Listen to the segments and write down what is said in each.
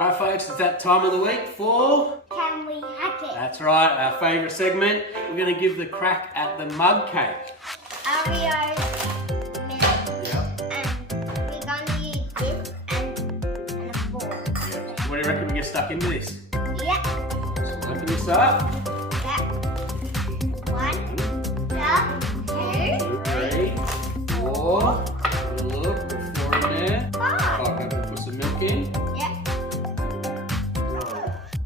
Alright folks, it's that time of the week for... Can we hack it? That's right, our favourite segment. We're going to give the crack at the mug cake. Oreo milk. Yep. And we're going to use this and a fork. Yep. What do you reckon we get stuck into this? Yep. So open this up. Yep. 1, 2, 2, 3, 4. Have a look, put 4 in there. 5. Okay, we'll put some milk in. Yep.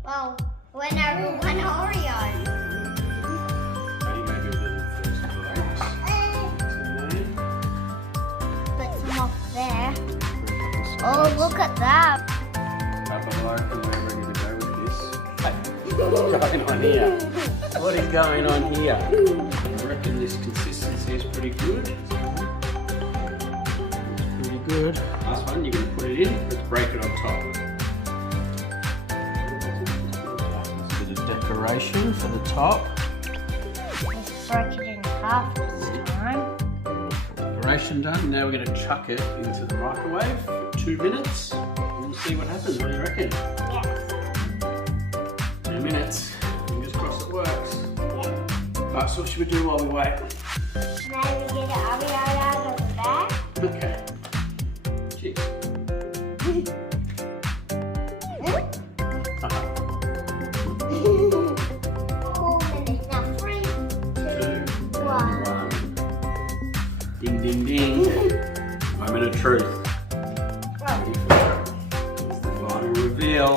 Well, we're never one Oreo. Maybe a little first breaks. Put some up there. Oh, look at that. Papa, I reckon we're ready to go with this. Hey, what's going on here? What is going on here? I reckon this consistency is pretty good. It's pretty good. Last one, you're going to put it in. Let's break it on top. A bit of decoration for the top. Let's break it in half this time. Decoration done. Now we're going to chuck it into the microwave for 2 minutes. And we'll see what happens. What do you reckon? Yes. 2 minutes. Fingers crossed it works. Yep. Right, so what should we do while we wait? Now we get the Oreo out of the bag. Okay. Cheers. Uh-huh. 4 minutes. Now 3, 2, 1. 1. Ding, ding, ding. Moment of truth. Ready for it. It's the final reveal.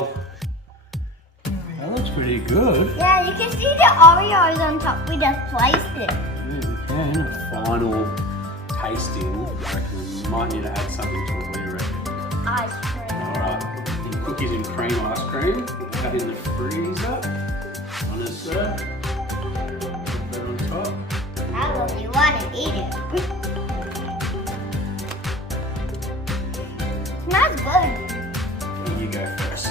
That looks pretty good. Yeah, you can see the Oreos on top. We just placed it. Yeah, we can. Final tasting. I reckon we might need to add something to it. What do you reckon? Ice cream. Alright, cookies and cream ice cream. Put that in the freezer. On a sir. Put that on top. Now look, you want to eat it. Smells good. And you go first.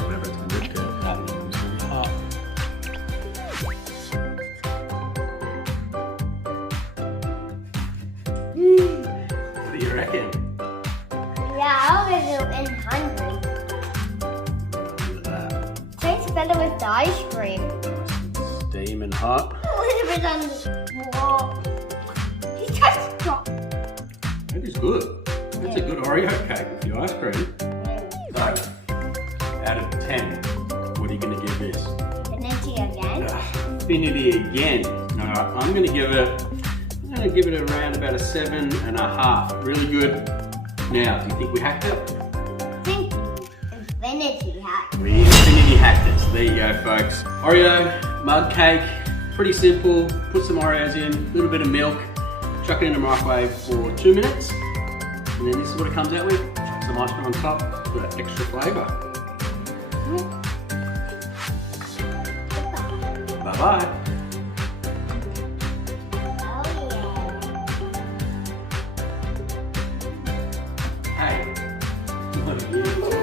Whatever it's going to do. That one's really hot. What do you reckon? Yeah, I was in hungry. Look at that. Tastes better with the ice cream. Steaming hot. A little bit on the wall. You just dropped. That is good. That's a good Oreo cake with your ice cream. So, out of 10, what are you going to give this? Infinity again. Infinity again. Alright, I'm going to give it around about a 7.5. Really good. Now, do you think we hacked it? I think infinity hack. We infinity hacked it. So there you go, folks. Oreo mug cake. Pretty simple. Put some Oreos in, a little bit of milk, chuck it in the microwave for 2 minutes, and then this is what it comes out with. Chuck some ice cream on top for that extra flavour. Bye-bye. Oh yeah. Hey, what are you?